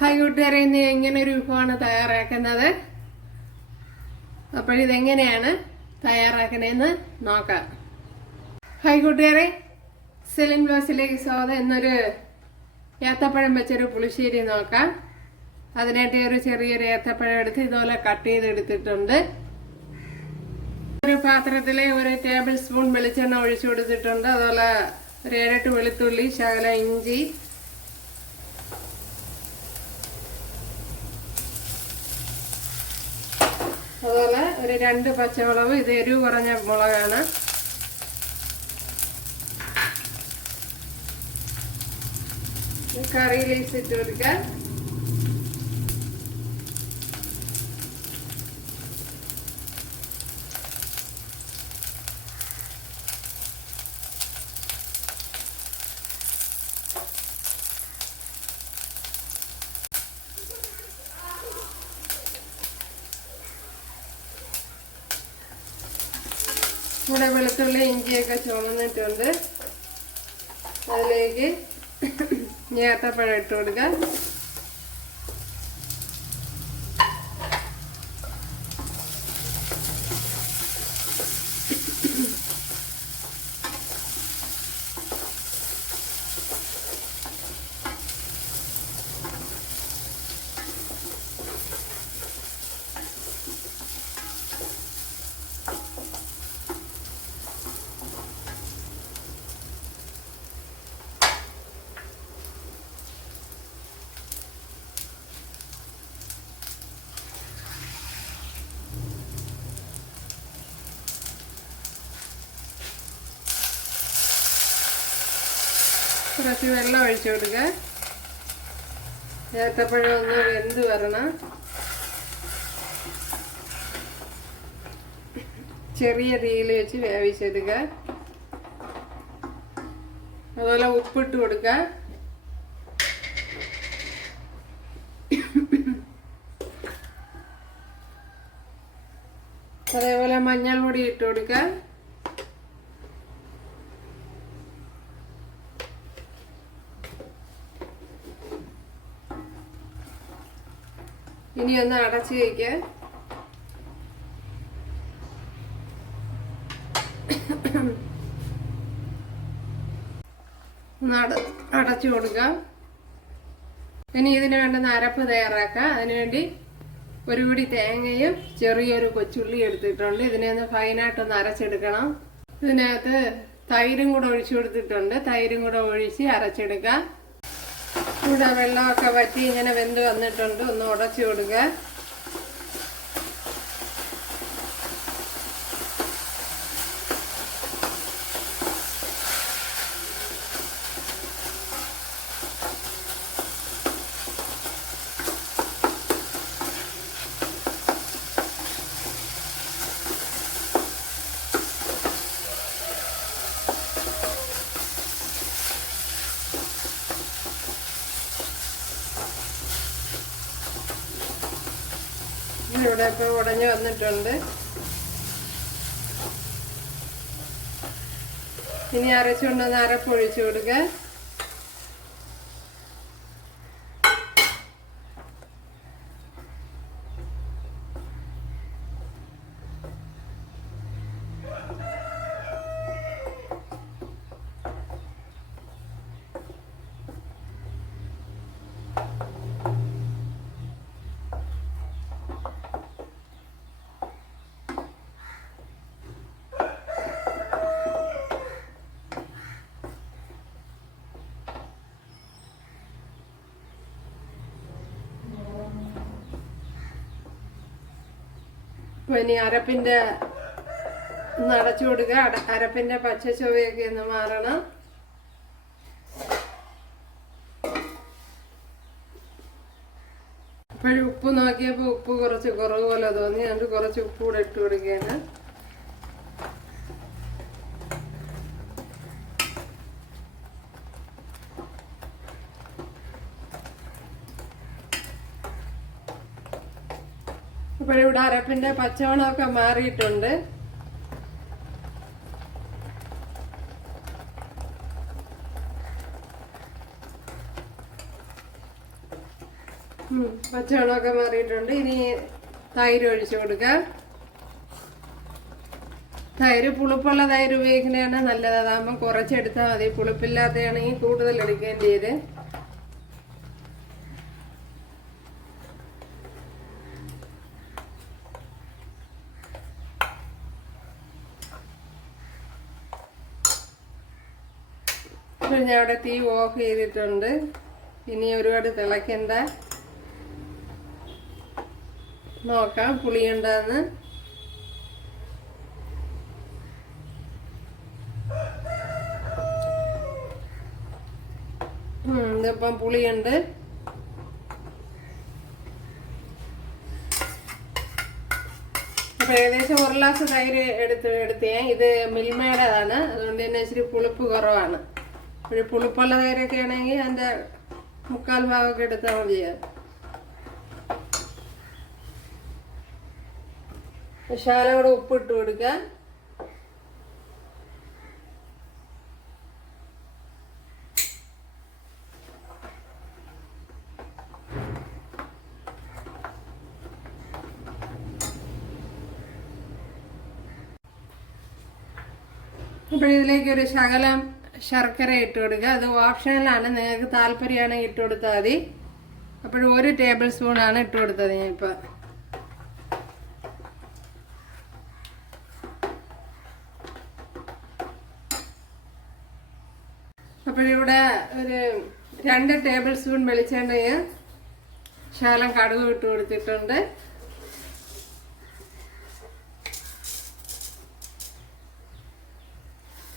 Hi കൂട്ടുകാരെ, ഇന്ന് എങ്ങനെ ഒരു വിഭവമാണ് തയ്യാറാക്കുന്നത്. അപ്പോൾ ഇതെങ്ങനെയാണ് തയ്യാറാക്കുന്നതെന്ന് നോക്കാം. ഹായ് കൂട്ടുകാരെ, സെലിൻ ബ്ലോസിലേക്ക് സ്വാഗതം. എന്നൊരു ഏത്തപ്പഴം വെച്ചൊരു പുളിശ്ശേരി നോക്കാം. അതിനായിട്ട് ഒരു ചെറിയൊരു ഏത്തപ്പഴം എടുത്ത് ഇതുപോലെ കട്ട് ചെയ്തെടുത്തിട്ടുണ്ട്. ഒരു പാത്രത്തിൽ ഒരു ടേബിൾ സ്പൂൺ വെളിച്ചെണ്ണ ഒഴിച്ചു കൊടുത്തിട്ടുണ്ട്. അതുപോലെ ഒരു 7-8 വെളുത്തുള്ളി, ശകല ഇഞ്ചി, അതുപോലെ ഒരു 2 പച്ചമുളക്. ഇത് എരിവ് കുറഞ്ഞ മുളകാണ്. കറി ലീവ്സ് ഇട്ട് കൊടുക്കുക. ഇവിടെ വെളുത്തുള്ളി ഇഞ്ചിയൊക്കെ ചുമന്നിട്ടുണ്ട്. അതിലേക്ക് ഏത്തപ്പഴം ഇട്ട് കൊടുക്കാം. കുറച്ച് വെള്ളം ഒഴിച്ചു കൊടുക്കുക. ഏത്തപ്പഴം ഒന്ന് വെന്ത് വരണം. ചെറിയ തീയിൽ വെച്ച് വേവിച്ചെടുക്കുക. അതുപോലെ ഉപ്പിട്ട് കൊടുക്കുക. അതേപോലെ മഞ്ഞൾപ്പൊടി ഇട്ട് കൊടുക്കുക. ഇനി ഒന്ന് അടച്ചു വയ്ക്കുക. അടച്ചു കൊടുക്കുക. ഇനി ഇതിന് വേണ്ടുന്ന അരപ്പ് തയ്യാറാക്കാം. അതിനുവേണ്ടി ഒരു പിടി തേങ്ങയും ചെറിയൊരു കൊച്ചുള്ളി എടുത്തിട്ടുണ്ട്. ഇതിനെ ഒന്ന് ഫൈനായിട്ടൊന്ന് അരച്ചെടുക്കണം. ഇതിനകത്ത് തൈരും കൂടെ ഒഴിച്ചു കൊടുത്തിട്ടുണ്ട്. തൈരും കൂടെ ഒഴിച്ച് അരച്ചെടുക്കാം. ഇവിടെ വെള്ളമൊക്കെ വറ്റി ഇങ്ങനെ വെന്ത് വന്നിട്ടുണ്ട്. ഒന്ന് ഉടച്ചു കൊടുക്കുക. ഇവിടെ ഇപ്പോൾ ഉടഞ്ഞു വന്നിട്ടുണ്ട്. ഇനി അരച്ചുകൊണ്ടൊന്ന് അരപ്പൊഴിച്ചു കൊടുക്കുക. അപ്പോൾ ഇനി അരപ്പിൻ്റെ ഒന്ന് അടച്ചു കൊടുക്കുക. അരപ്പിൻ്റെ പച്ച ചുവയൊക്കെ ഒന്ന് മാറണം. അപ്പോഴും ഉപ്പ് നോക്കിയപ്പോൾ ഉപ്പ് കുറച്ച് കുറവ് പോലെ തോന്നി. അതുകൊണ്ട് കുറച്ച് ഉപ്പ് കൂടെ ഇട്ട് കൊടുക്കുകയാണ്. ഇപ്പോഴിവിടെ അരപ്പിൻ്റെ പച്ചമണമൊക്കെ മാറിയിട്ടുണ്ട്. പച്ചവെള്ളമൊക്കെ മാറിയിട്ടുണ്ട്. ഇനി തൈര് ഒഴിച്ചു കൊടുക്കാം. തൈര് പുളിപ്പുള്ള തൈര് ഉപയോഗിക്കുന്നതാണ് നല്ലത്. അതാകുമ്പോൾ കുറച്ചെടുത്താൽ മതി. പുളിപ്പില്ലാത്തതാണെങ്കിൽ കൂടുതൽ എടുക്കേണ്ടി വരും. ഞാൻ അവിടെ തീ ഓഫ് ചെയ്തിട്ടുണ്ട്. ഇനി ഒരുപാട് തിളയ്ക്കണ്ട. നോക്കാം പുളിയുണ്ടെന്ന്. ഇതിപ്പം പുളിയുണ്ട്. അപ്പൊ ഏകദേശം 1 ഗ്ലാസ് തൈര് എടുത്തേ. ഇത് മിൽമയുടേതാണ്, അതുകൊണ്ട് തന്നെ ഇച്ചിരി പുളിപ്പ് കുറവാണ്. ഒരു പുളിപ്പുള്ള തൈരൊക്കെ ആണെങ്കിൽ അതിന്റെ 3/4 ഭാഗമൊക്കെ എടുത്താൽ മതിയാ. ശകലം കൂടെ ഉപ്പിട്ട് കൊടുക്കാം. അപ്പോൾ ഇതിലേക്ക് ഒരു ശകലം ശർക്കര ഇട്ട് കൊടുക്കുക. അത് ഓപ്ഷണലാണ്, നിങ്ങൾക്ക് താല്പര്യമാണെങ്കിൽ ഇട്ട് കൊടുത്താൽ മതി. അപ്പോൾ 1 ടേബിൾ സ്പൂണാണ് ഇട്ട് കൊടുത്തത് ഞാൻ ഇപ്പോൾ. അപ്പോഴിവിടെ ഒരു 2 ടേബിൾ സ്പൂൺ വെളിച്ചെണ്ണയും ശകലം കടുകും ഇട്ട് കൊടുത്തിട്ടുണ്ട്.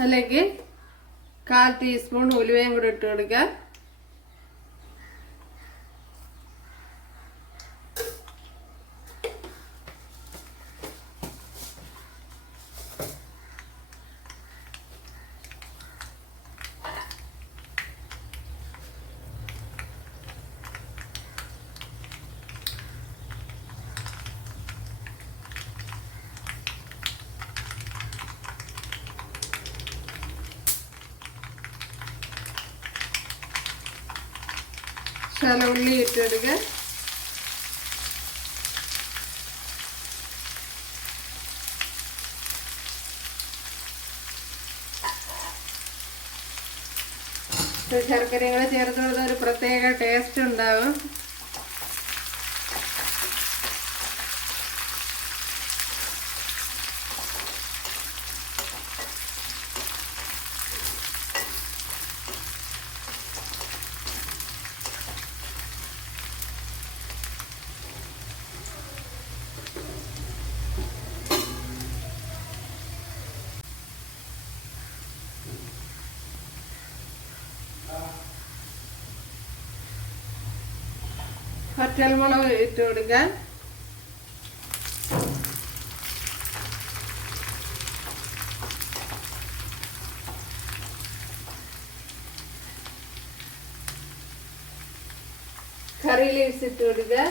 അതിലേക്ക് 1/4 ടീസ്പൂൺ ഉലുവയും കൂടി ഇട്ട് കൊടുക്കുക. ശകലം ഉള്ളി ഇട്ടെടുക്കുക. ശർക്കരയും കൂടെ ചേർത്ത് കൊടുത്താൽ ഒരു പ്രത്യേക ടേസ്റ്റ് ഉണ്ടാവും. വറ്റൽമുളക് ഇട്ട് കൊടുക്കാൻ. കറി ലീവ്സ് ഇട്ട് കൊടുക്കുക.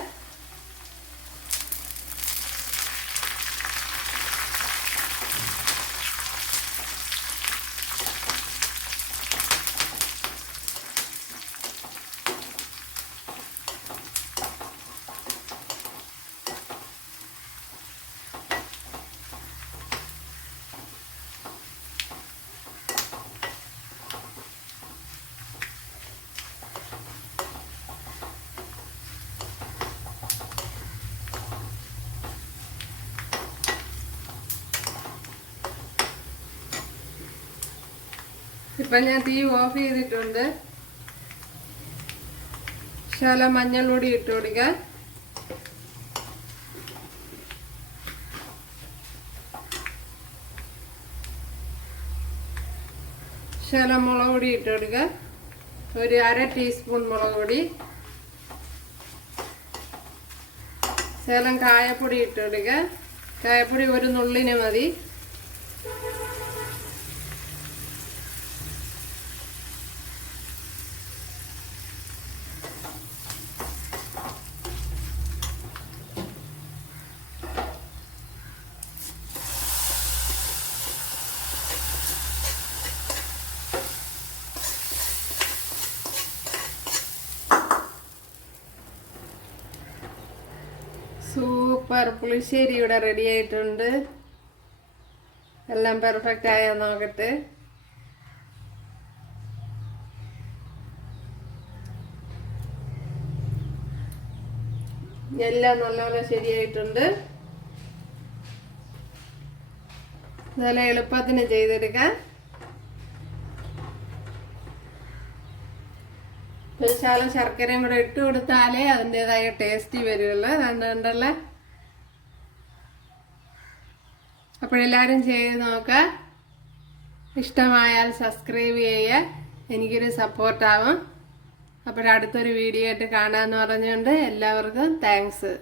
ഇപ്പം ഞാൻ തീ ഓഫ് ചെയ്തിട്ടുണ്ട്. ശകലം മഞ്ഞൾപ്പൊടി ഇട്ട് കൊടുക്കുക. ശകലം മുളക് പൊടി ഇട്ട് കൊടുക്കുക. ഒരു 1/2 ടീസ്പൂൺ മുളക് പൊടി. ശകലം കായപ്പൊടി ഇട്ട് കൊടുക്കുക. കായപ്പൊടി ഒരു നുള്ളിന് മതി. സൂപ്പർ പുളിശ്ശേരി ഇവിടെ റെഡി ആയിട്ടുണ്ട്. എല്ലാം പെർഫെക്റ്റ് ആയാ നോക്കട്ടെ. എല്ലാം നല്ലപോലെ ശരിയായിട്ടുണ്ട്. നല്ല എളുപ്പത്തിന് ചെയ്തെടുക്കാം. ശകലം ശർക്കരയും കൂടെ ഇട്ട് കൊടുത്താലേ അതിൻ്റെതായ ടേസ്റ്റ് വരുള്ളൂ. കണ്ടല്ലേ? അപ്പോഴെല്ലാവരും ചെയ്ത് നോക്കുക. ഇഷ്ടമായാൽ സബ്സ്ക്രൈബ് ചെയ്യുക, എനിക്കൊരു സപ്പോർട്ടാവും. അപ്പോഴടുത്തൊരു വീഡിയോ ആയിട്ട് കാണാമെന്ന് പറഞ്ഞുകൊണ്ട് എല്ലാവർക്കും താങ്ക്സ്.